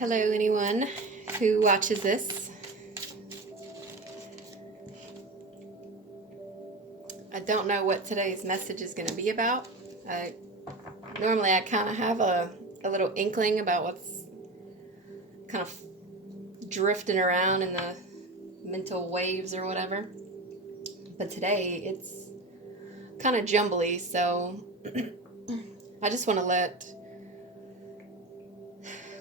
Hello, anyone who watches this. I don't know what today's message is going to be about. Normally I kind of have a little inkling about what's kind of drifting around in the mental waves or whatever. But today it's kind of jumbly, so I just want to let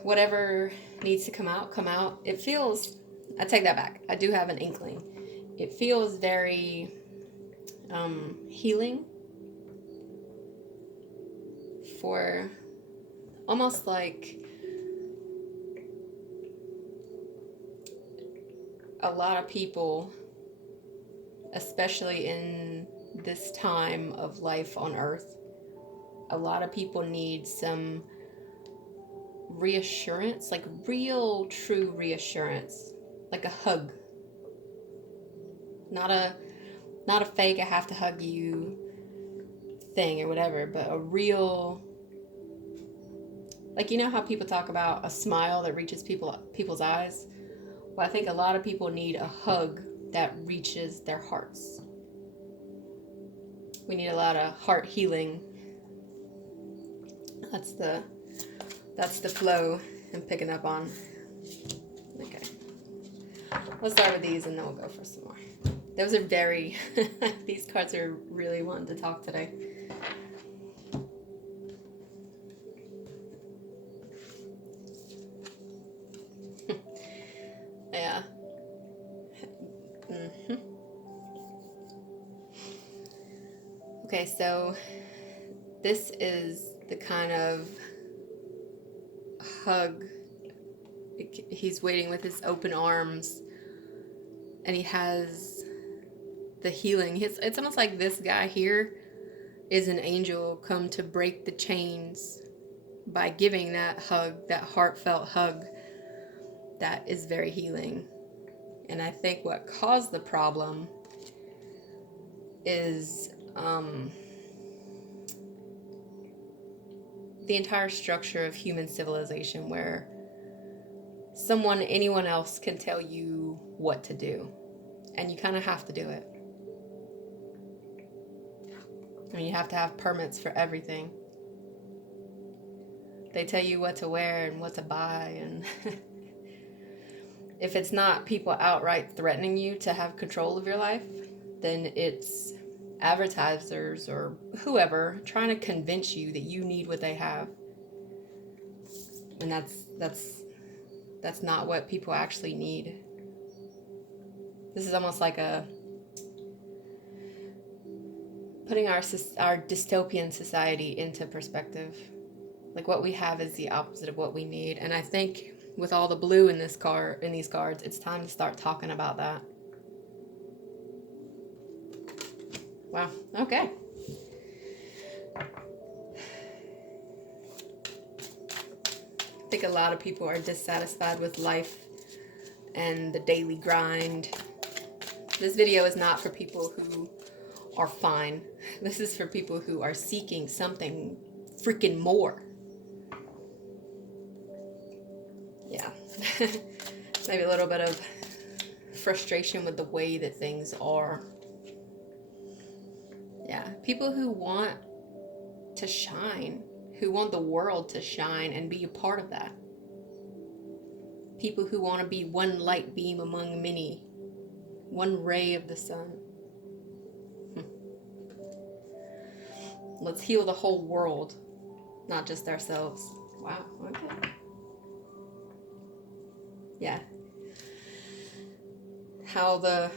whatever needs to come out. It feels, I take that back. I do have an inkling. It feels very healing, for almost like a lot of people, especially in this time of life on earth, a lot of people need some reassurance, like real true reassurance, like a hug, not a fake I have to hug you thing or whatever, but a real, like, you know how people talk about a smile that reaches people's eyes? Well, I think a lot of people need a hug that reaches their hearts. We need a lot of heart healing. That's the flow I'm picking up on. Okay. Let's start with these and then we'll go for some more. Those are very, these cards are really wanting to talk today. Yeah. Okay, so this is the kind of hug. He's waiting with his open arms, and he has the healing. It's almost like this guy here is an angel come to break the chains by giving that hug, that heartfelt hug that is very healing. And I think what caused the problem is the entire structure of human civilization, where anyone else can tell you what to do, and you kind of have to do it. I mean, you have to have permits for everything. They tell you what to wear and what to buy, and if it's not people outright threatening you to have control of your life, then it's advertisers or whoever trying to convince you that you need what they have. And that's not what people actually need. This is almost like putting our dystopian society into perspective. Like, what we have is the opposite of what we need. And I think with all the blue in these cards, it's time to start talking about that. Wow. Okay. I think a lot of people are dissatisfied with life and the daily grind. This video is not for people who are fine. This is for people who are seeking something freaking more. Yeah. Maybe a little bit of frustration with the way that things are. Yeah. People who want to shine, who want the world to shine and be a part of that. People who want to be one light beam among many, one ray of the sun. Let's heal the whole world, not just ourselves. Wow, okay. Yeah. How the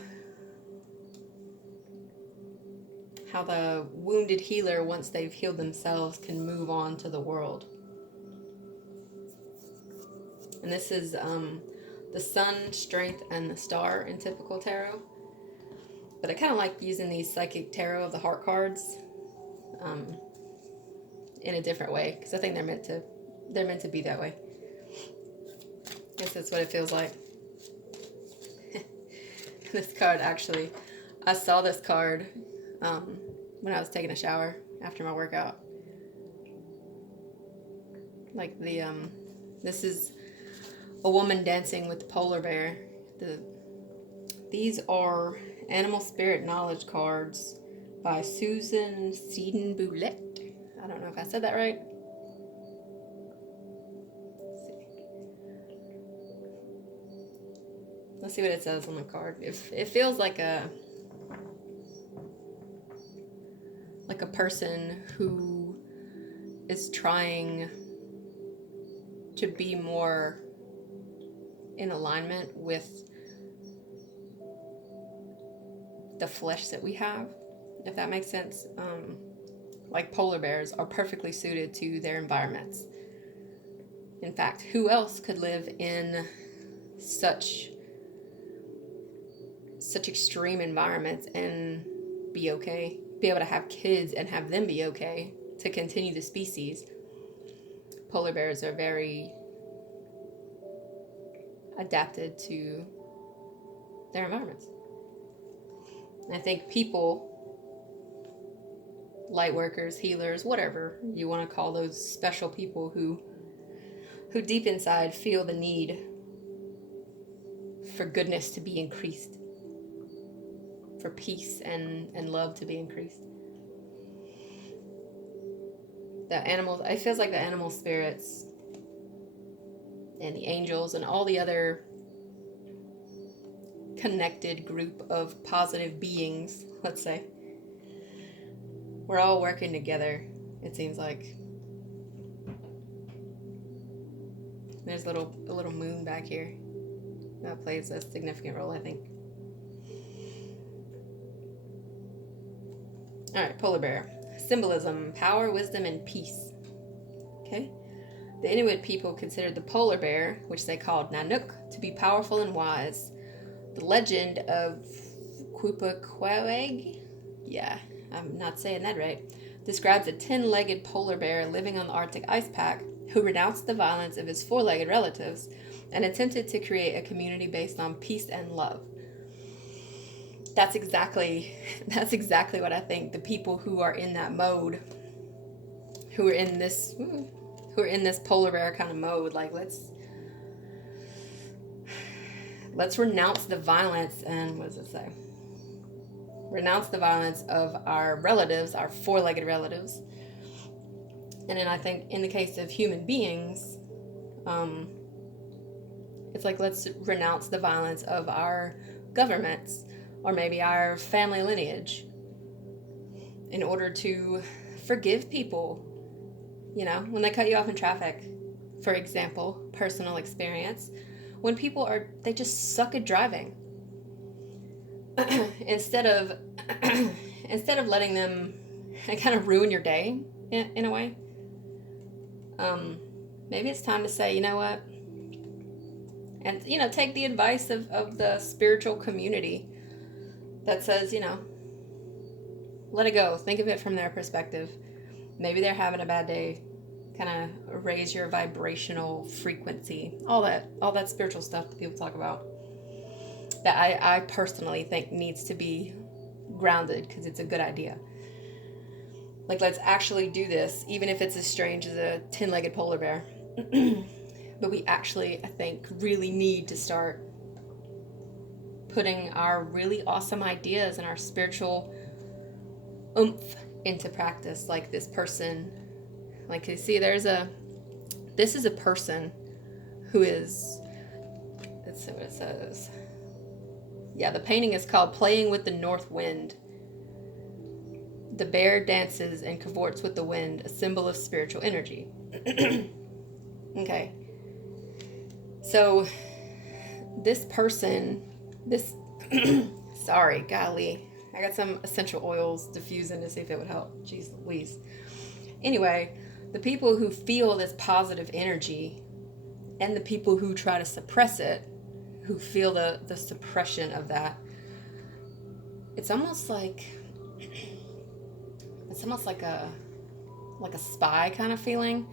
wounded healer, once they've healed themselves, can move on to the world. And this is the sun, strength, and the star in typical tarot. But I kind of like using these psychic tarot of the heart cards in a different way, because I think they're meant to be that way. I guess that's what it feels like. This card, actually, I saw this card when I was taking a shower after my workout. Like this is a woman dancing with the polar bear. These are animal spirit knowledge cards by Susan Seeden Boulet. I don't know if I said that right. Let's see what it says on the card. It feels like a person who is trying to be more in alignment with the flesh that we have, if that makes sense. Like polar bears are perfectly suited to their environments. In fact, who else could live in such extreme environments and be okay, be able to have kids and have them be okay to continue the species? Polar bears are very adapted to their environments. And I think people, light workers, healers, whatever you want to call those special people who deep inside feel the need for goodness to be increased, for peace and love to be increased. The animals, it feels like the animal spirits and the angels and all the other connected group of positive beings, let's say, we're all working together, it seems like. There's a little moon back here that plays a significant role, I think. All right, polar bear. Symbolism, power, wisdom, and peace. Okay? The Inuit people considered the polar bear, which they called Nanook, to be powerful and wise. The legend of Queequeg, yeah, I'm not saying that right, describes a 10-legged polar bear living on the Arctic ice pack who renounced the violence of his 4-legged relatives and attempted to create a community based on peace and love. That's exactly what I think. The people who are in that mode, who are in this polar bear kind of mode, like let's renounce the violence, and what does it say? Renounce the violence of our relatives, our 4-legged relatives. And then I think in the case of human beings, it's like let's renounce the violence of our governments or maybe our family lineage in order to forgive people. You know, when they cut you off in traffic, for example, personal experience, when people they just suck at driving. instead of letting them kind of ruin your day in a way, maybe it's time to say, you know what, and take the advice of the spiritual community that says, let it go, think of it from their perspective. Maybe they're having a bad day. Kind of raise your vibrational frequency, all that spiritual stuff that people talk about, that I personally think needs to be grounded, because it's a good idea. Like, let's actually do this, even if it's as strange as a 10-legged polar bear. But we actually, I think, really need to start putting our really awesome ideas and our spiritual oomph into practice. Like this person, like you see, this is a person who is, let's see what it says. Yeah, the painting is called Playing with the North Wind. The bear dances and cavorts with the wind, a symbol of spiritual energy. Okay. So this person, sorry, golly, I got some essential oils diffusing to see if it would help. Jeez Louise. Anyway, the people who feel this positive energy and the people who try to suppress it, who feel the suppression of that, it's almost like a spy kind of feeling,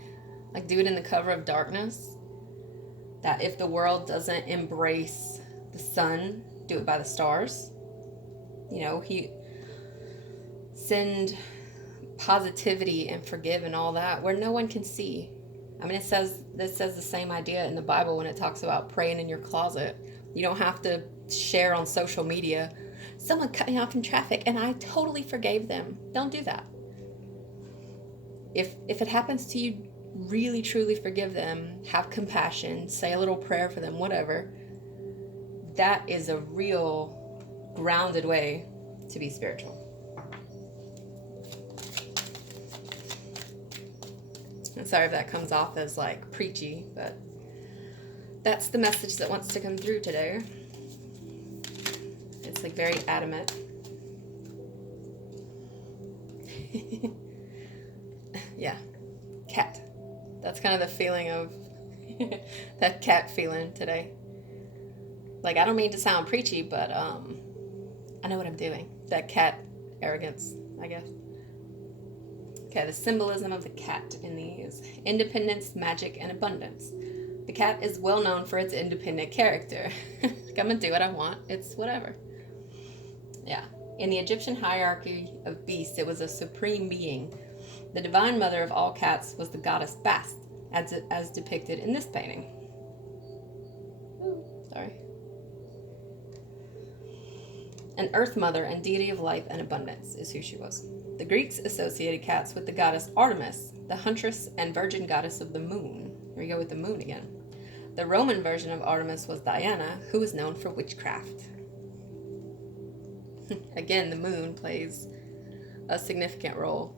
like dude in the cover of darkness, that if the world doesn't embrace the sun, do it by the stars. He send positivity and forgive and all that where no one can see. I mean, this says the same idea in the Bible when it talks about praying in your closet. You don't have to share on social media. Someone cut me off in traffic and I totally forgave them. Don't do that. If it happens to you, really truly forgive them, have compassion, say a little prayer for them, whatever. That is a real grounded way to be spiritual. I'm sorry if that comes off as like preachy, but that's the message that wants to come through today. It's like very adamant. Yeah, cat. That's kind of the feeling of that cat feeling today. Like, I don't mean to sound preachy, but I know what I'm doing. That cat arrogance, I guess. Okay, the symbolism of the cat in these: independence, magic, and abundance. The cat is well known for its independent character. Come and do what I want. It's whatever. Yeah. In the Egyptian hierarchy of beasts, it was a supreme being. The divine mother of all cats was the goddess Bast, as depicted in this painting. Ooh, sorry. An earth mother and deity of life and abundance is who she was. The Greeks associated cats with the goddess Artemis, the huntress and virgin goddess of the moon. Here we go with the moon again. The Roman version of Artemis was Diana, who was known for witchcraft. Again, the moon plays a significant role.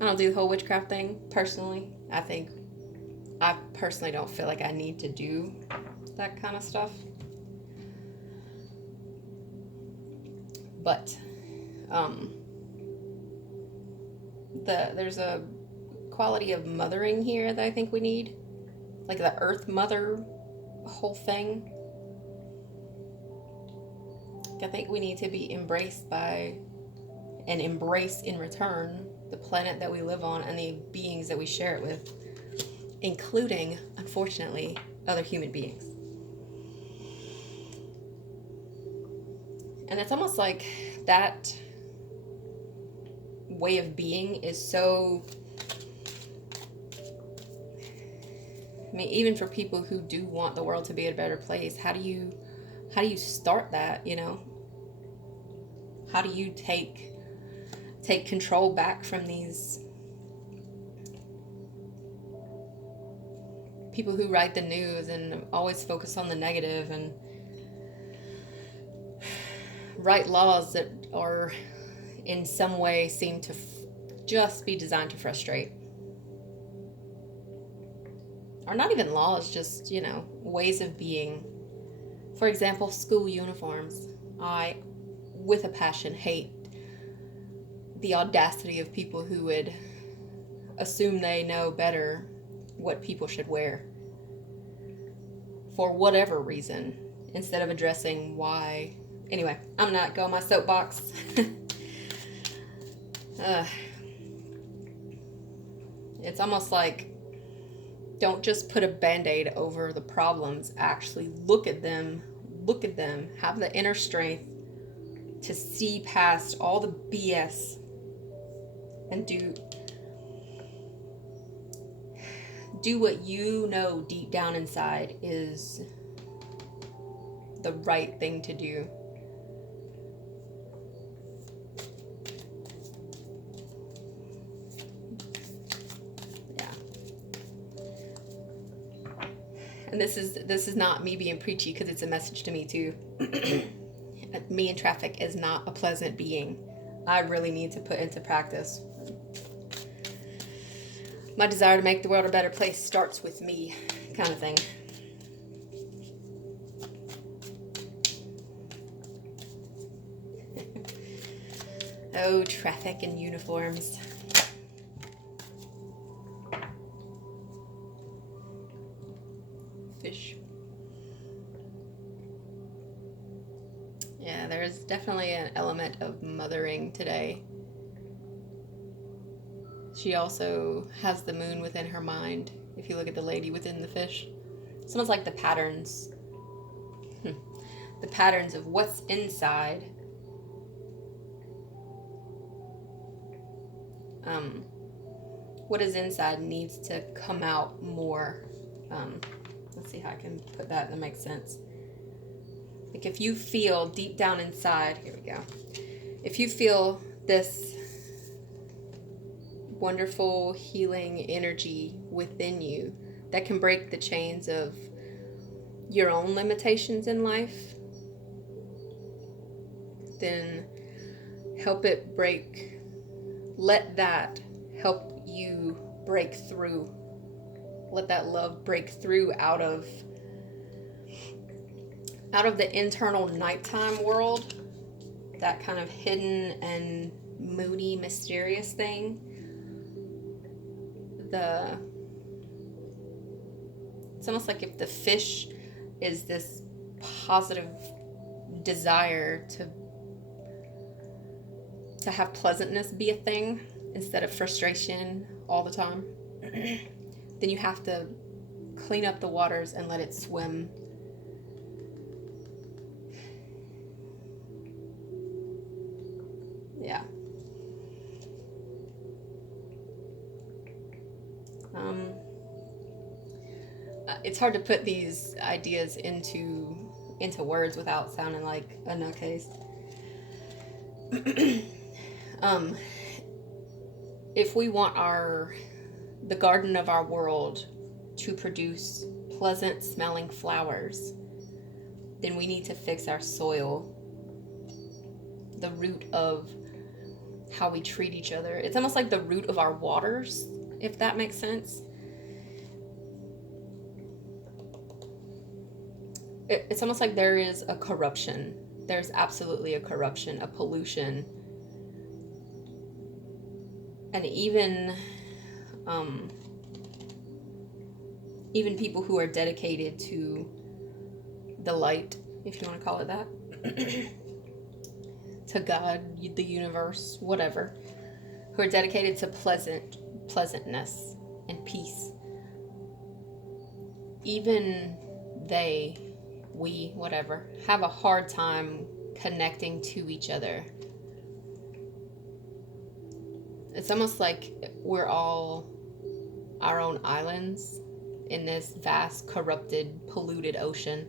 I don't do the whole witchcraft thing, personally. I personally don't feel like I need to do that kind of stuff. But there's a quality of mothering here that I think we need. Like the earth mother whole thing. I think we need to be embraced by and embrace in return the planet that we live on and the beings that we share it with, including, unfortunately, other human beings. And it's almost like that way of being is so, I mean, even for people who do want the world to be a better place, how do you start that, you know? How do you take control back from these people who write the news and always focus on the negative and write laws that are in some way seem to just be designed to frustrate? Or not even laws, just, you know, ways of being. For example, school uniforms. I, with a passion, hate the audacity of people who would assume they know better what people should wear for whatever reason, instead of addressing why. Anyway, I'm not going my soapbox. It's almost like, don't just put a band-aid over the problems. Actually look at them, have the inner strength to see past all the BS and do what you know deep down inside is the right thing to do. Yeah. And this is not me being preachy, because it's a message to me too. Me in traffic is not a pleasant being. I really need to put into practice. My desire to make the world a better place starts with me, kind of thing. Oh, traffic and uniforms. Fish. Yeah, there's definitely an element of mothering today. She also has the moon within her mind, if you look at the lady within the fish. It's almost like the patterns. The patterns of what's inside. what is inside needs to come out more. Let's see how I can put that makes sense. Like if you feel deep down inside, here we go. If you feel this wonderful healing energy within you that can break the chains of your own limitations in life, then help it break. Let that help you break through. Let that love break through out of the internal nighttime world, that kind of hidden and moody, mysterious thing. It's almost like if the fish is this positive desire to have pleasantness be a thing instead of frustration all the time, then you have to clean up the waters and let it swim. Yeah. It's hard to put these ideas into words without sounding like a nutcase. If we want the garden of our world to produce pleasant smelling flowers, then we need to fix our soil, the root of how we treat each other. It's almost like the root of our waters, if that makes sense. It's almost like there is a corruption. There's absolutely a corruption, a pollution. And even people who are dedicated to the light, if you want to call it that, to God, the universe, whatever, who are dedicated to pleasantness and peace. Even we, whatever, have a hard time connecting to each other. It's almost like we're all our own islands in this vast, corrupted, polluted ocean.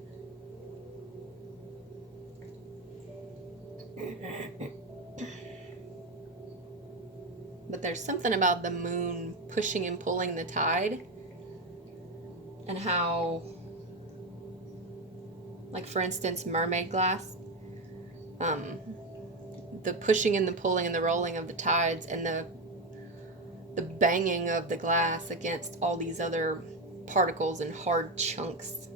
But there's something about the moon pushing and pulling the tide, and how, like for instance, mermaid glass, the pushing and the pulling and the rolling of the tides and the banging of the glass against all these other particles and hard chunks,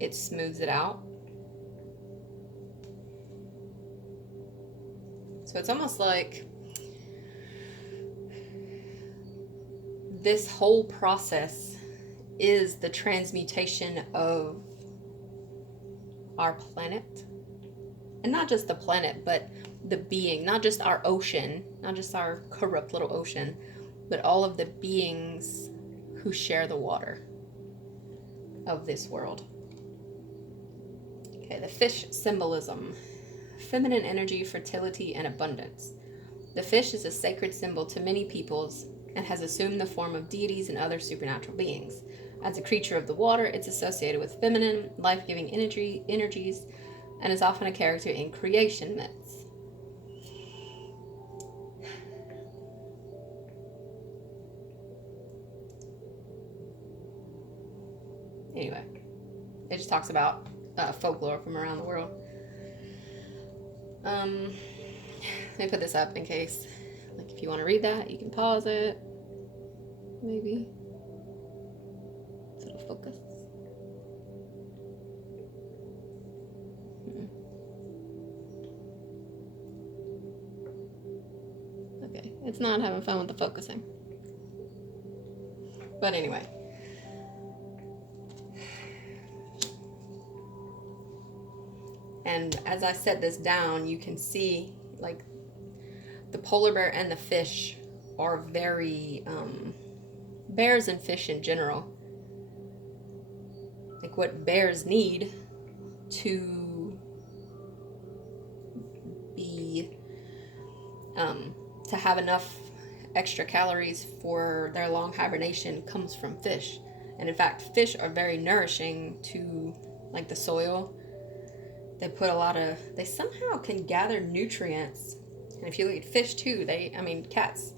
it smooths it out. So it's almost like this whole process is the transmutation of our planet. And not just the planet, but the being, not just our ocean, not just our corrupt little ocean, but all of the beings who share the water of this world. Okay, the fish symbolism. Feminine energy, fertility, and abundance. The fish is a sacred symbol to many peoples and has assumed the form of deities and other supernatural beings. As a creature of the water, it's associated with feminine, life-giving energies, and is often a character in creation myths. Anyway, it just talks about folklore from around the world. Let me put this up in case, like, if you want to read that, you can pause it. Maybe. So it'll focus. Okay, it's not having fun with the focusing. But anyway. And as I set this down, you can see, like, the polar bear and the fish are very, bears and fish in general, like what bears need to be, to have enough extra calories for their long hibernation comes from fish. And in fact, fish are very nourishing to like the soil. They somehow can gather nutrients. And if you look at fish too, cats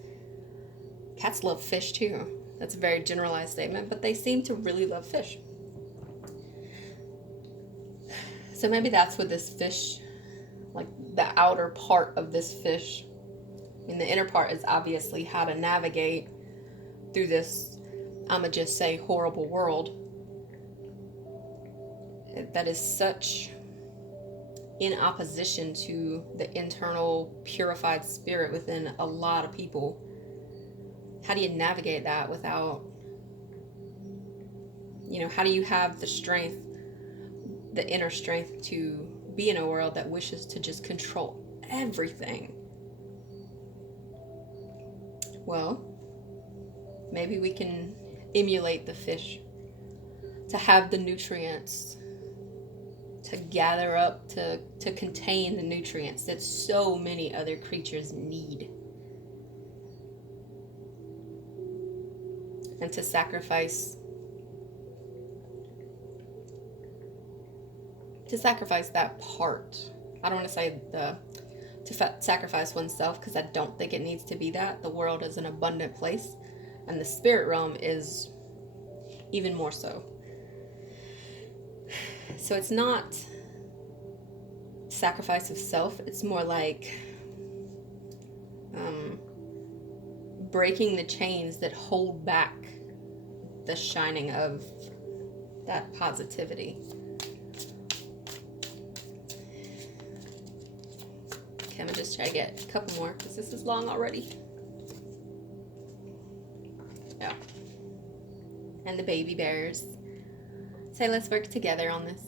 love fish too. That's a very generalized statement, but they seem to really love fish. So maybe that's what this fish, like the outer part of this fish, I mean, the inner part is obviously how to navigate through this, I'ma just say, horrible world that is such in opposition to the internal purified spirit within a lot of people. How do you navigate that without, how do you have the strength, the inner strength to be in a world that wishes to just control everything? Well, maybe we can emulate the fish to have the nutrients, to gather up, to contain the nutrients that so many other creatures need. And to sacrifice that part. I don't want to say sacrifice oneself, because I don't think it needs to be that. The world is an abundant place, and the spirit realm is even more so. So it's not sacrifice of self, it's more like breaking the chains that hold back the shining of that positivity. Okay, I'm gonna just try to get a couple more because this is long already. Yeah. And the baby bears say, let's work together on this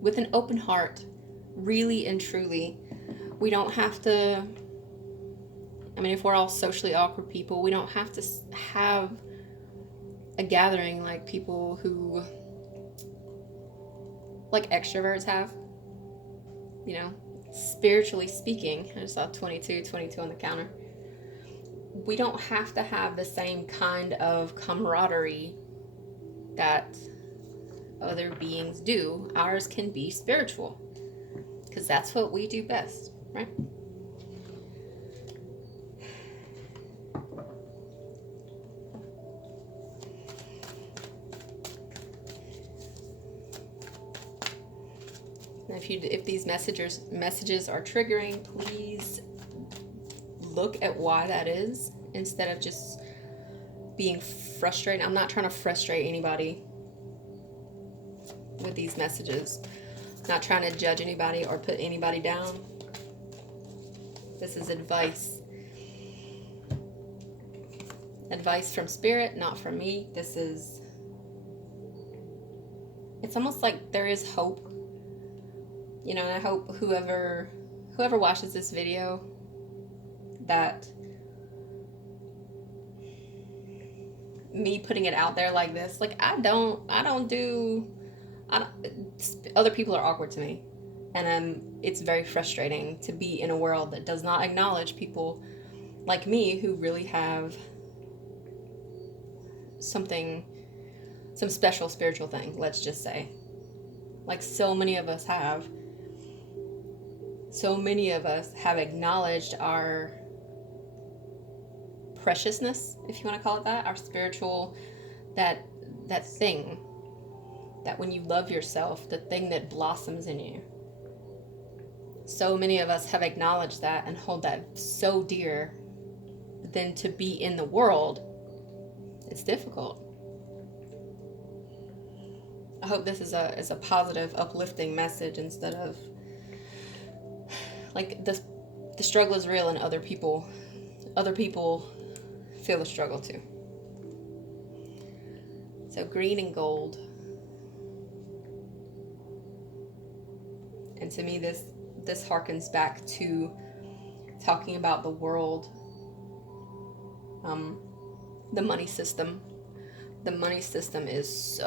with an open heart, really and truly. We don't have to, if we're all socially awkward people, we don't have to have a gathering like people who, like extroverts have, spiritually speaking. I just saw 22 on the counter. We don't have to have the same kind of camaraderie that other beings do. Ours can be spiritual, because that's what we do best, right? If these messages are triggering, please look at why that is, instead of just being frustrated. I'm not trying to frustrate anybody with these messages. I'm not trying to judge anybody or put anybody down. This is advice. Advice from spirit, not from me. It's almost like there is hope. And I hope whoever watches this video, that me putting it out there like this, like other people are awkward to me, and it's very frustrating to be in a world that does not acknowledge people like me who really have some special spiritual thing, let's just say. Like so many of us have acknowledged our preciousness, if you want to call it that, our spiritual, that thing, that when you love yourself, the thing that blossoms in you. So many of us have acknowledged that and hold that so dear. But then to be in the world, it's difficult. I hope this is a positive, uplifting message, instead of like the struggle is real, and other people feel the struggle too. So green and gold. And to me, this harkens back to talking about the world, the money system. The money system is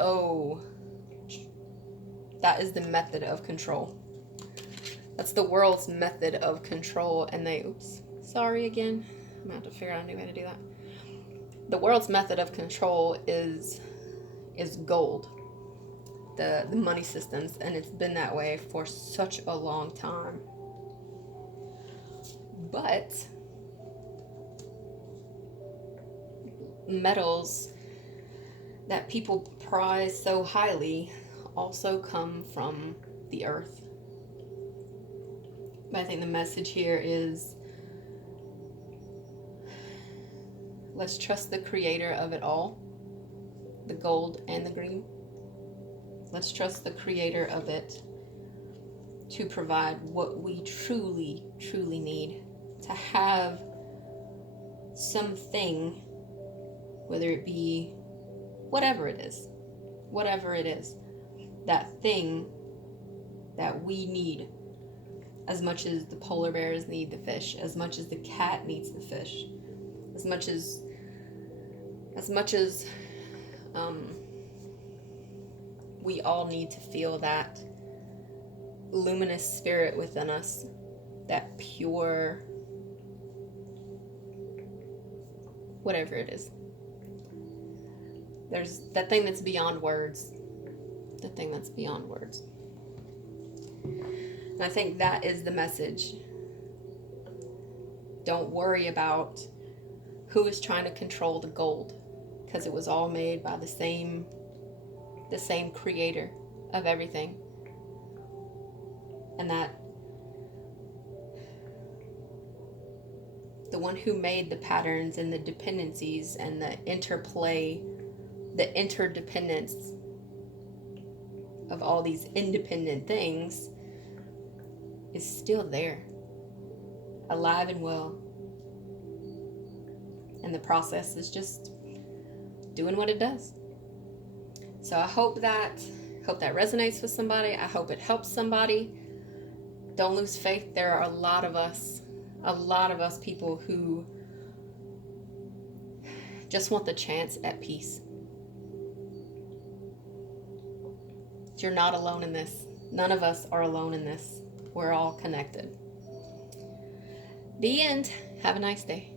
that is the method of control. That's the world's method of control, and sorry again. I'm gonna have to figure out a new way to do that. The world's method of control is gold, the money systems, and it's been that way for such a long time. But metals that people prize so highly also come from the earth. But I think the message here is, let's trust the creator of it all, the gold and the green. Let's trust the creator of it to provide what we truly, truly need to have something, whether it be whatever it is, that thing that we need, as much as the polar bears need the fish, as much as the cat needs the fish, as much as we all need to feel that luminous spirit within us, that pure, whatever it is. There's that thing that's beyond words. The thing that's beyond words. And I think that is the message. Don't worry about who is trying to control the gold, because it was all made by the same creator of everything. And that the one who made the patterns and the dependencies and the interplay, the interdependence of all these independent things is still there, alive and well. And the process is just doing what it does. So I hope that resonates with somebody. I hope it helps somebody. Don't lose faith. There are a lot of us people who just want the chance at peace. You're not alone in this. None of us are alone in this. We're all connected. The end. Have a nice day.